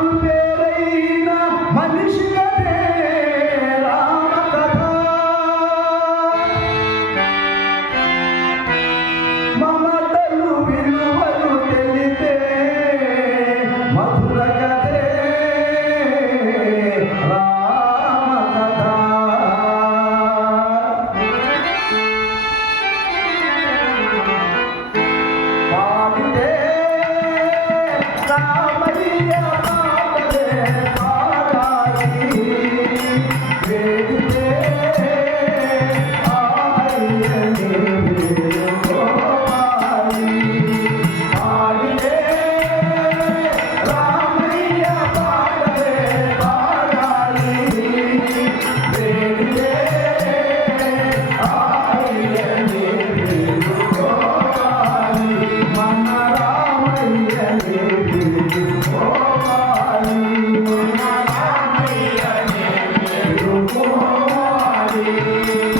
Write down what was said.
మారు você.